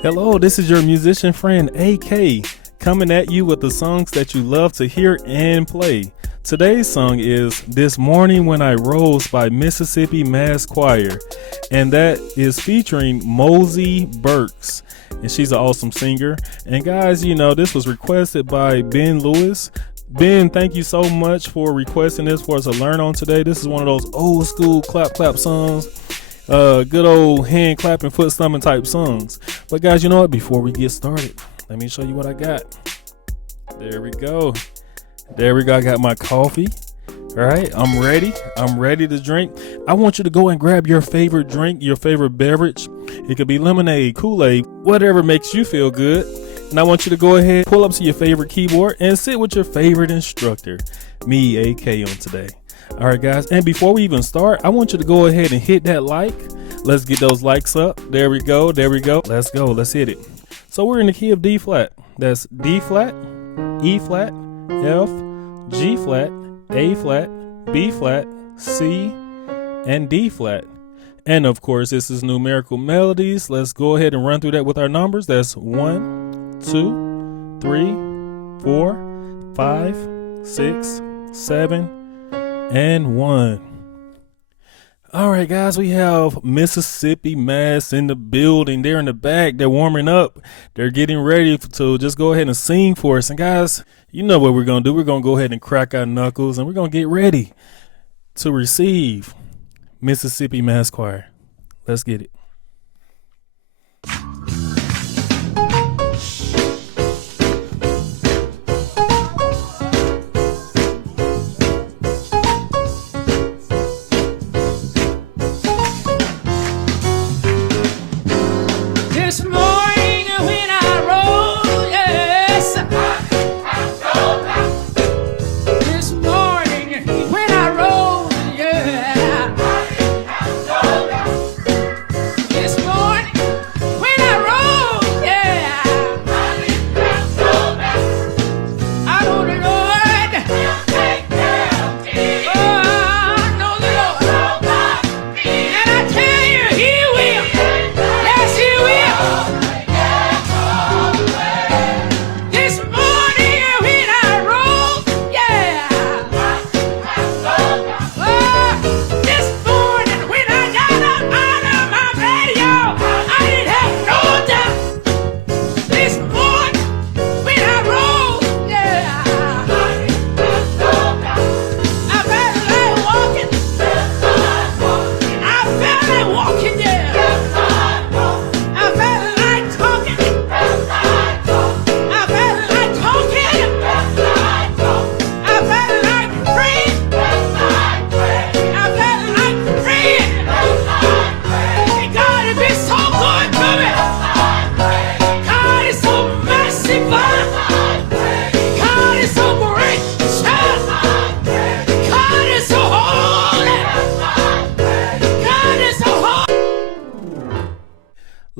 Hello, this is your musician friend AK, coming at you with the songs that you love to hear and play. Today's song is This Morning When I Rose by Mississippi Mass Choir, and that is featuring Mosey Burks, and she's an awesome singer. And guys, you know, this was requested by Ben Lewis. Ben, thank you so much for requesting this for us to learn on today. This is one of those old school clap songs. Good old hand clapping, foot stomping type songs. But guys, you know what? Before we get started, let me show you what I got. There we go. I got my coffee. All right, I'm ready to drink. I want you to go and grab your favorite drink, your favorite beverage. It could be lemonade, Kool-Aid, whatever makes you feel good. And I want you to go ahead, pull up to your favorite keyboard and sit with your favorite instructor, me, AK, on today. All right, guys. And before we even start, I want you to go ahead and hit that like. Let's get those likes up. There we go. Let's go. Let's hit it. So we're in the key of D flat. That's D flat, E flat, F, G flat, A flat, B flat, C, and D flat. And of course, this is numerical melodies. Let's go ahead and run through that with our numbers. That's 1, 2, 3, 4, 5, 6, 7, and 1. All right, guys, we have Mississippi Mass in the building. They're in the back. They're warming up. They're getting ready to just go ahead and sing for us. And guys, you know what we're going to do. We're going to go ahead and crack our knuckles, and we're going to get ready to receive Mississippi Mass Choir. Let's get it.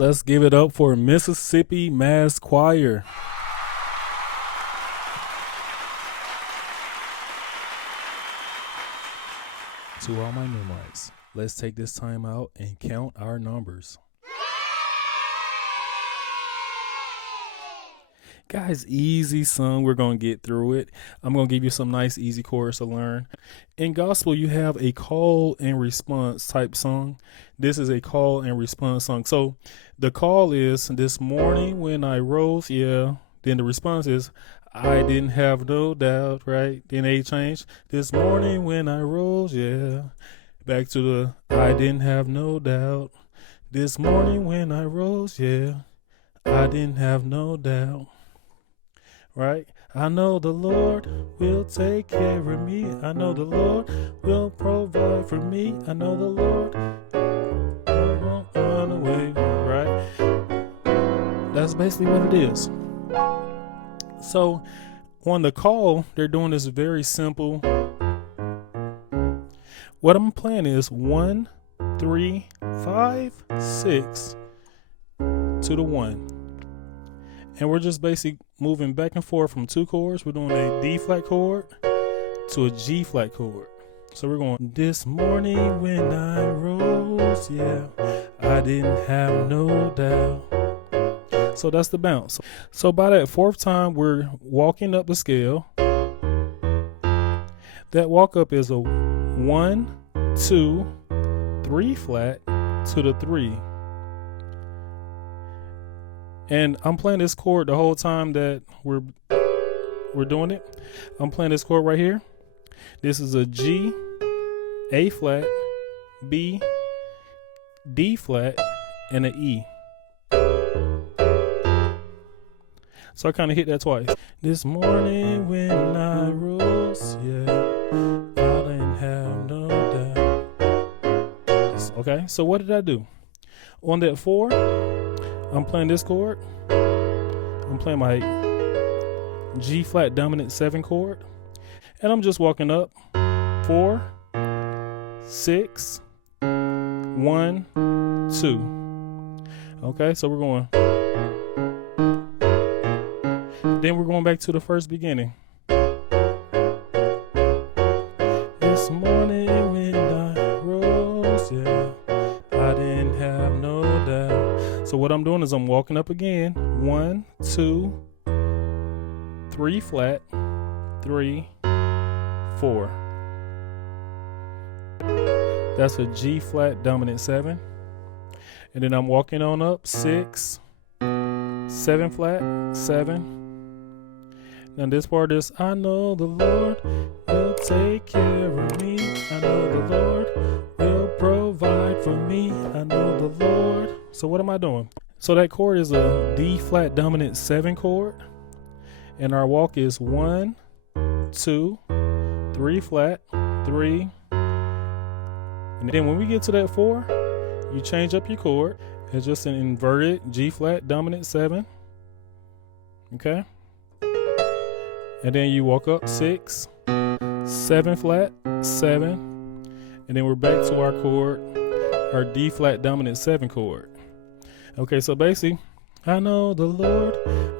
Let's give it up for Mississippi Mass Choir. To all my Numites, let's take this time out and count our numbers. Guys, easy song. We're going to get through it. I'm going to give you some nice, easy chords to learn. In gospel, you have a call and response type song. This is a call and response song. So the call is, this morning when I rose, yeah. Then the response is, I didn't have no doubt, right? Then A change. This morning when I rose, yeah. Back to the, I didn't have no doubt. This morning when I rose, yeah. I didn't have no doubt. Right? I know the Lord will take care of me. I know the Lord will provide for me. I know the Lord won't run away. Right? That's basically what it is. So on the call, they're doing this very simple. What I'm playing is 1, 3, 5, 6 to the 1. And we're just basically moving back and forth from two chords. We're doing a D flat chord to a G flat chord. So we're going, this morning when I rose, yeah, I didn't have no doubt. So that's the bounce. So by that fourth time, we're walking up the scale. That walk up is a 1, 2, 3 flat to the 3. And I'm playing this chord the whole time that we're doing it. I'm playing this chord right here. This is a G, A flat, B, D flat, and an E. So I kind of hit that twice. This morning when I rose, yeah, I didn't have no doubt. Okay, so what did I do? On that 4, I'm playing this chord. I'm playing my G flat dominant 7 chord. And I'm just walking up 4, 6, 1, 2. Okay, so we're going. Then we're going back to the first beginning. This morning when I rose, yeah, I didn't have no doubt. So what I'm doing is I'm walking up again. 1, 2, 3 flat, 3, 4. That's a G flat dominant 7. And then I'm walking on up 6, 7 flat, 7. Now this part is, I know the Lord will take care of me. I know the Lord will provide for me. I know the Lord. So what am I doing? So that chord is a D flat dominant 7 chord. And our walk is 1, 2, 3 flat, 3. And then when we get to that 4, you change up your chord. It's just an inverted G flat dominant 7. Okay. And then you walk up 6, 7 flat, 7. And then we're back to our chord, our D flat dominant 7 chord. Okay, so basically, I know the Lord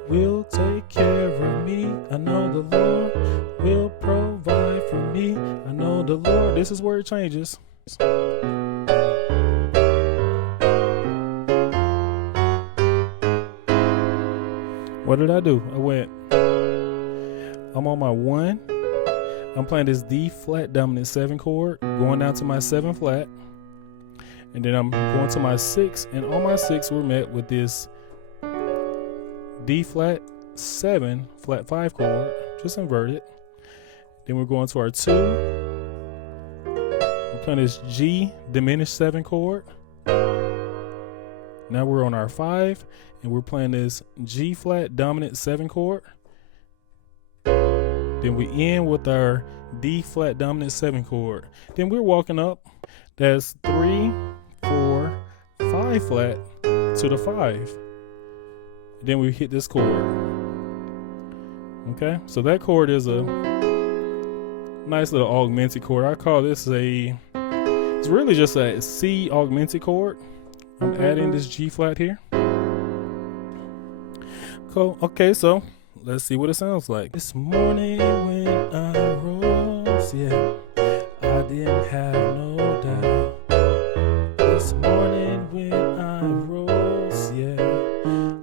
will take care of me. I know the Lord will provide for me. I know the Lord. This is where it changes. What did I do? I went, I'm on my 1. I'm playing this D flat dominant 7 chord, going down to my 7 flat. And then I'm going to my 6. And on my 6, we're met with this D flat 7 flat 5 chord, just inverted. Then we're going to our 2. We're playing this G diminished 7 chord. Now we're on our 5, and we're playing this G flat dominant 7 chord. Then we end with our D flat dominant 7 chord. Then we're walking up. That's 3, 4, 5 flat to the 5. Then we hit this chord. Okay, so that chord is a nice little augmented chord. I call this it's really just a C augmented chord. I'm adding this G flat here. Cool. Okay, so let's see what it sounds like. This morning when I rose, yeah, I didn't have no doubt. This morning when I rose, yeah,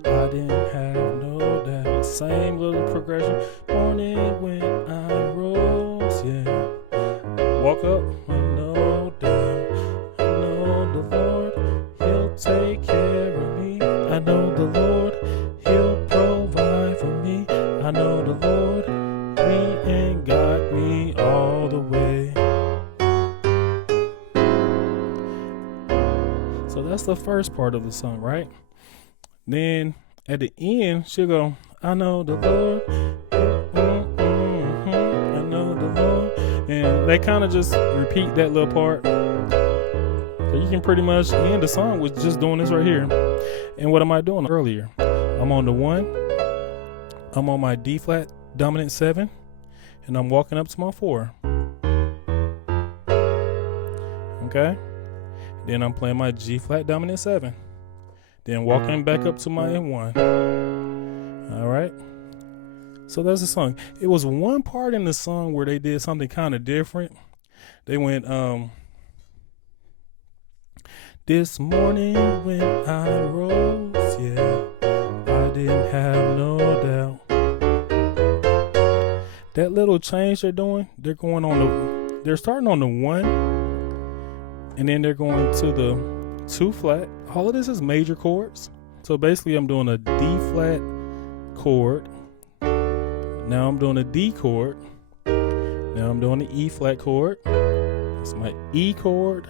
I didn't have no doubt. Same little progression. Morning when I rose, yeah, walk up with no doubt. I know the Lord, He'll take care of me. I know the Lord, He'll provide for me. I know the Lord, me and got me all the way. So that's the first part of the song, right? Then at the end, she'll go, I know the Lord, I know the Lord. And they kind of just repeat that little part. So you can pretty much end the song with just doing this right here. And what am I doing earlier? I'm on the 1. I'm on my D flat dominant 7. And I'm walking up to my 4. Okay. Then I'm playing my G flat dominant 7. Then walking back up to my 1. All right. So that's the song. It was one part in the song where they did something kind of different. They went, this morning when I rose, yeah, I little change they're doing, they're starting on the 1, and then they're going to the 2 flat. All of this is major chords. So basically I'm doing a D flat chord. Now I'm doing a D chord. Now I'm doing the E flat chord. It's my E chord,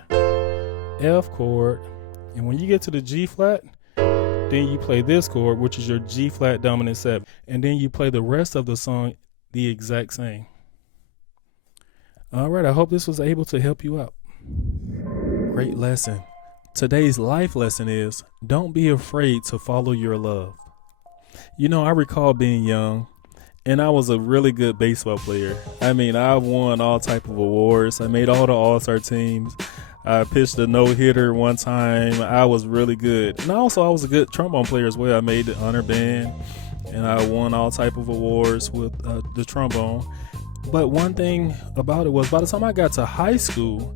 F chord. And when you get to the G flat, then you play this chord, which is your G flat dominant 7. And then you play the rest of the song the exact same. All right, I hope this was able to help you out. Great lesson. Today's life lesson is, don't be afraid to follow your love. You know, I recall being young, and I was a really good baseball player. I mean, I won all type of awards. I made all the all-star teams. I pitched a no-hitter one time. I was really good. And also, I was a good trombone player as well. I made the honor band, and I won all type of awards with the trombone. But one thing about it was, by the time I got to high school,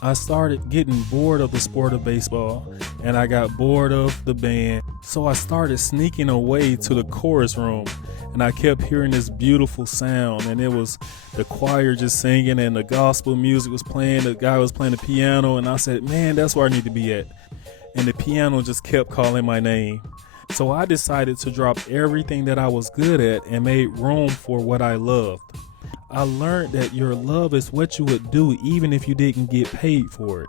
I started getting bored of the sport of baseball, and I got bored of the band. So I started sneaking away to the chorus room, and I kept hearing this beautiful sound, and it was the choir just singing and the gospel music was playing. The guy was playing the piano, and I said, man, that's where I need to be at. And the piano just kept calling my name. So I decided to drop everything that I was good at and made room for what I loved. I learned that your love is what you would do even if you didn't get paid for it.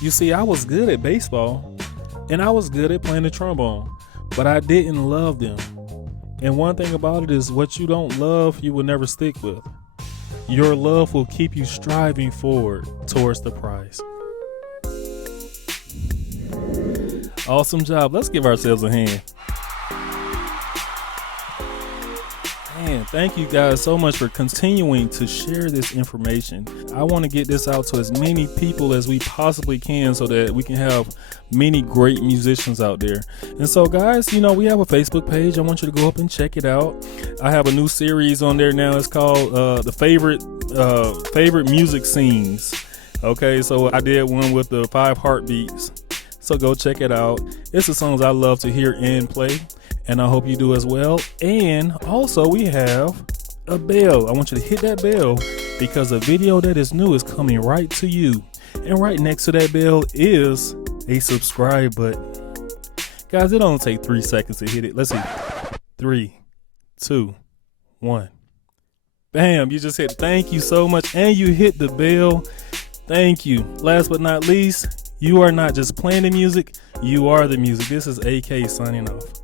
You see, I was good at baseball and I was good at playing the trombone, but I didn't love them. And one thing about it is, what you don't love, you will never stick with. Your love will keep you striving forward towards the prize. Awesome job. Let's give ourselves a hand. Man, thank you guys so much for continuing to share this information. I want to get this out to as many people as we possibly can so that we can have many great musicians out there. And so guys, you know, we have a Facebook page. I want you to go up and check it out. I have a new series on there now. It's called the favorite music scenes. Okay, so I did one with the 5 heartbeats. So go check it out. It's the songs I love to hear and play, and I hope you do as well. And also we have a bell. I want you to hit that bell because a video that is new is coming right to you. And right next to that bell is a subscribe button. Guys, it don't take 3 seconds to hit it. Let's see. 3, 2, 1. Bam, you just hit thank you so much, and you hit the bell. Thank you. Last but not least, you are not just playing the music, you are the music. This is AK signing off.